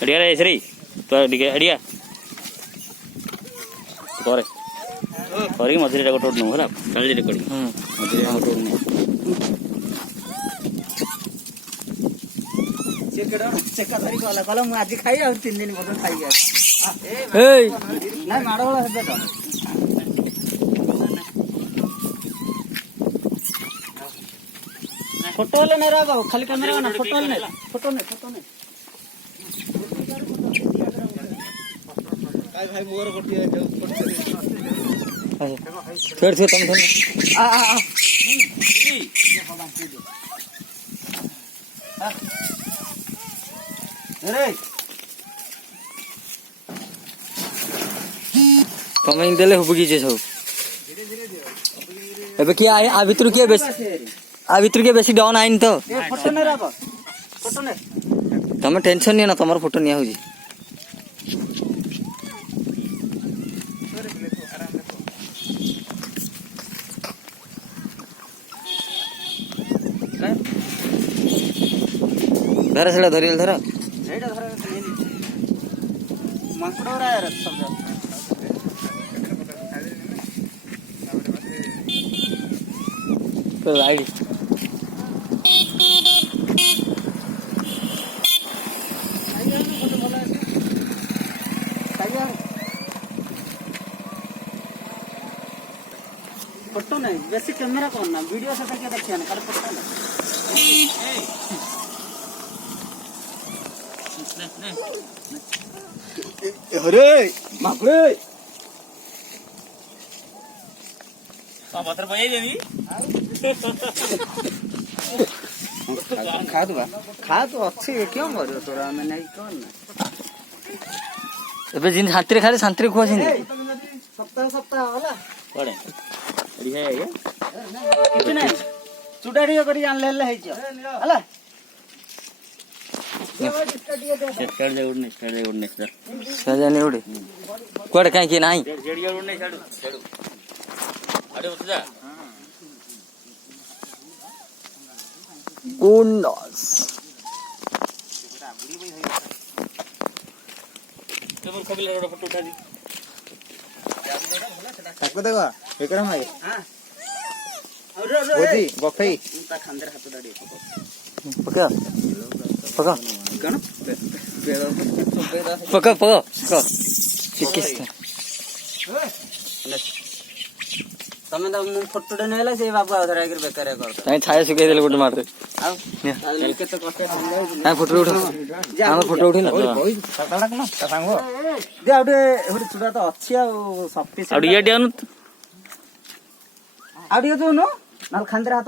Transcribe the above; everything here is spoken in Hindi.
अड़िया रे श्री तो अड़िया करे करे मझे गोटे नु है चल रेकर्डिंग मझे गोटे नु आज खाई 3 दिन खाई माड़ फोटो ले नहीं रहा खाली कैमरा ना फोटो ले फोटो नहीं भाई मोर गोटिए फिर से तुम आ अरे कमेंट देले होबगी जे सब एबे की आ भीतर के बेसी डाउन आइन तो फोटो नहीं रहा फोटो नहीं तमे टेंशन नहीं ना तमर फोटो नहीं होजी धर से धरिल धर मांकड़ोरा यार सब तो आईडी फोटो नहीं बेसी कैमरा कौन ना वीडियो से क्या देखिए ना कर फोटो अरे माकड़े पत्थर पये जेबी खा तो अच्छी क्यों मरियो तोरा में नहीं कौन ना एबे जिन हाथरे खाली शांति खुआ छिन सप्ताह वाला पड़े अड़ी है ये किछ नहीं चुडाडियो करी आन ले है छ हला स्टार्ट दे उड़ने सजाने उड़े कोड काई के नाही जेडिया उड़ने छाडू अरे उठ जा गुडनेस तुम खबले रोड फोटो उठा दी ताको देखो एकरा माई हां ओदी बफई ता खंदर हाथ दाडी पका कौन पका चिकित्सा तमे तो मु फोटो नेला से बाबू आधर आकर बेकार करता ताई छाया सुके देले गोटे मारते आ केते कष्ट समझाई ताई फोटो उठा हम फोटो उठिना सटाडा कोन सांगो दे आउटे होडी चुडा तो अछि आ सफ्टी आउडिया दियानु आउडिया जो नो नाल खंदर हाथ